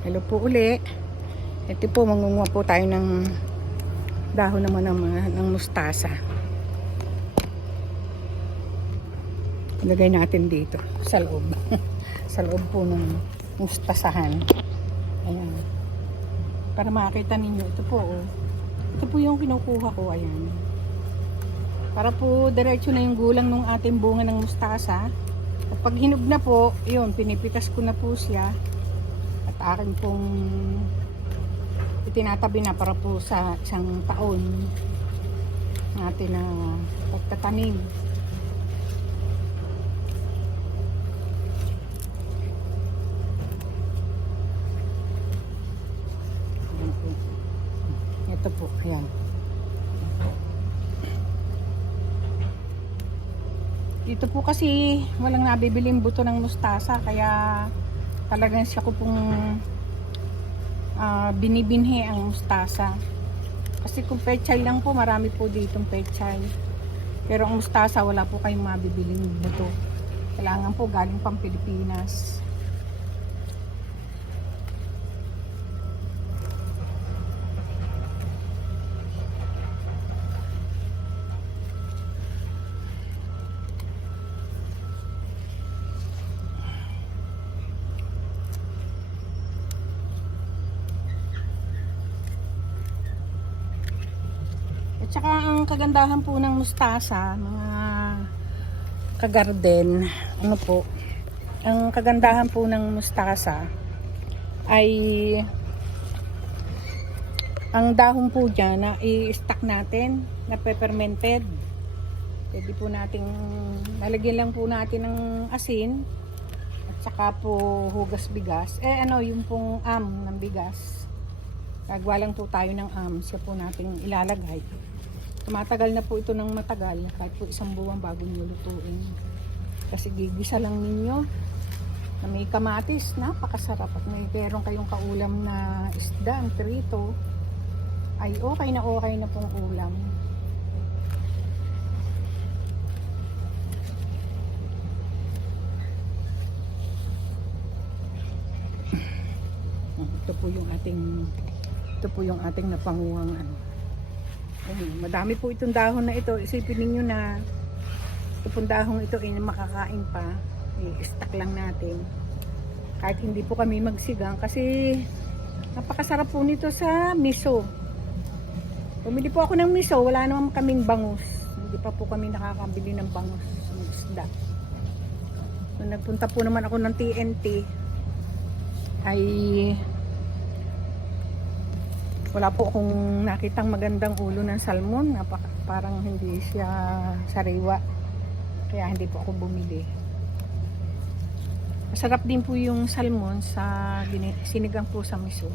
Hello po uli. Ito po, mangunguha po tayo ng dahon naman ng mustasa. Ilagay natin dito sa loob. Sa loob po ng mustasahan. Ayan. Para makita ninyo, ito po oh. Ito po yung kinukuha ko, ayan. Para po diretso na yung gulang ng ating bunga ng mustasa. At pag hinog na po, yun, pinipitas ko na po siya. At akin pong itinatabi na para po sa isang taon natin na pagtatanim. Ito po, ayan. Dito po kasi walang nabibiling buto ng mustasa, kaya talagang siya ko pong binibinhi ang mustasa. Kasi kung pechay lang po, marami po ditong pechay. Pero ang mustasa, wala po kayong mabibiling buto. Kailangan po galing pang Pilipinas. At saka ang kagandahan po ng mustasa, mga kagarden, ano po, ang kagandahan po ng mustasa ay ang dahon po dyan na i-stack natin, na peppermented. Pwede po nating lalagyan lang po natin ng asin at saka po hugas bigas. Yung pong ng bigas. Gagawa lang po tayo ng siya po nating ilalagay. Tumatagal na po ito ng matagal, kahit po isang buwan bago nyo lutuin. Kasi gigisa lang ninyo na may kamatis, napakasarap. At may meron kayong kaulam na isda, ang trito, ay okay na pong ulam. Ito po yung ating napanguhang ano. Ayun, madami po itong dahon na ito. Isipin niyo na ito pong dahon ito ay makakain pa. I-stack lang natin. Kahit hindi po kami magsigang kasi napakasarap po nito sa miso. Bumili po ako ng miso, wala naman kaming bangus. Hindi pa po kami nakakabili ng bangus ng isda. So, nagpunta po naman ako ng TNT ay wala po akong nakitang magandang ulo ng salmon. Parang hindi siya sariwa. Kaya hindi po ako bumili. Masarap din po yung salmon sa sinigang po sa miso.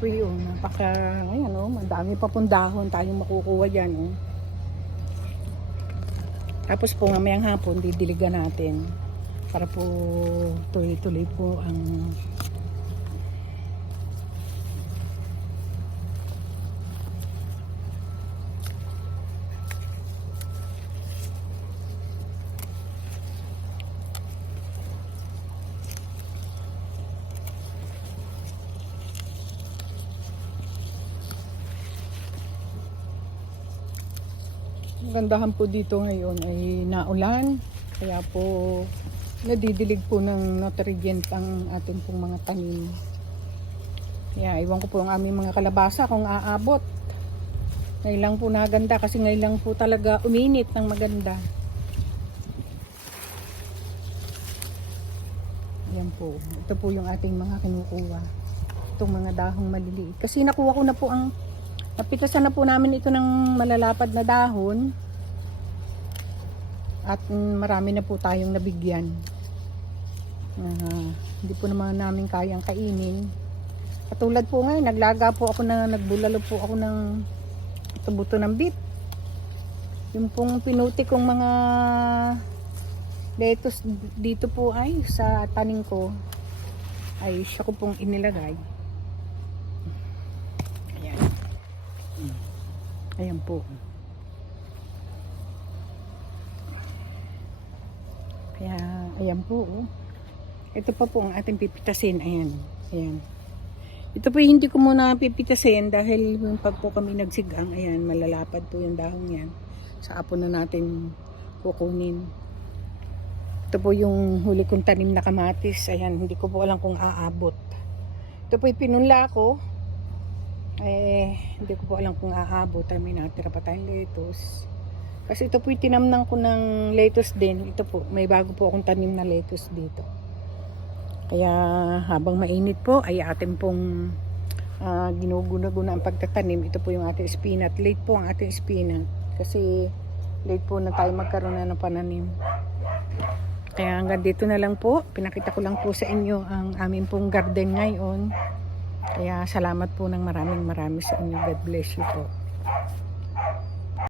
Po yun, ayan o, madami pa pong dahon tayong makukuha dyan o. Tapos po mamayang hapon, didiligan natin para po tuloy-tuloy po ang gandahan po dito ngayon ay naulan, kaya po nadidilig po ng nutrient ang ating pong mga tanim. Kaya iwan ko po ang aming mga kalabasa kung aabot. Ngayon lang po naganda kasi ngayon lang po talaga uminit ng maganda. Yan po, ito po yung ating mga kinukuha, itong mga dahong maliliit. Kasi nakuha ko na po napitasan na po namin ito ng malalapad na dahon at marami na po tayong nabigyan. Hindi po naman namin kayang kainin. Katulad po ngayon, nagbulalo po ako ng buto ng beef. Yung pong pinuti kong mga lettuce dito po ay sa tanim ko ay siya ko pong inilagay. Ayan. Ayan po. Kaya, ayan po. Oh. Ito pa po ang ating pipitasin. Ayan. Ayan. Ito po hindi ko muna pipitasin dahil pag po kami nagsigang, ayan, malalapad po yung dahon yan. Sa apon na natin kukunin. Ito po yung huli kong tanim na kamatis. Ayan, hindi ko po alam kung aabot. Ito po yung pinunla ko. Hindi ko po alam kung aabot. May natira pa tayong lettuce. Kasi ito po yung tinamnang ko ng lettuce din. Ito po, may bago po akong tanim na lettuce dito. Kaya habang mainit po ay atin pong ginuguna-guna ang pagtatanim. Ito po yung ating spinach. Late po ang ating spinach. Kasi late po na tayo magkaroon na ng pananim. Kaya hanggang dito na lang po. Pinakita ko lang po sa inyo ang aming pong garden ngayon. Kaya salamat po ng maraming sa inyo. God bless you po.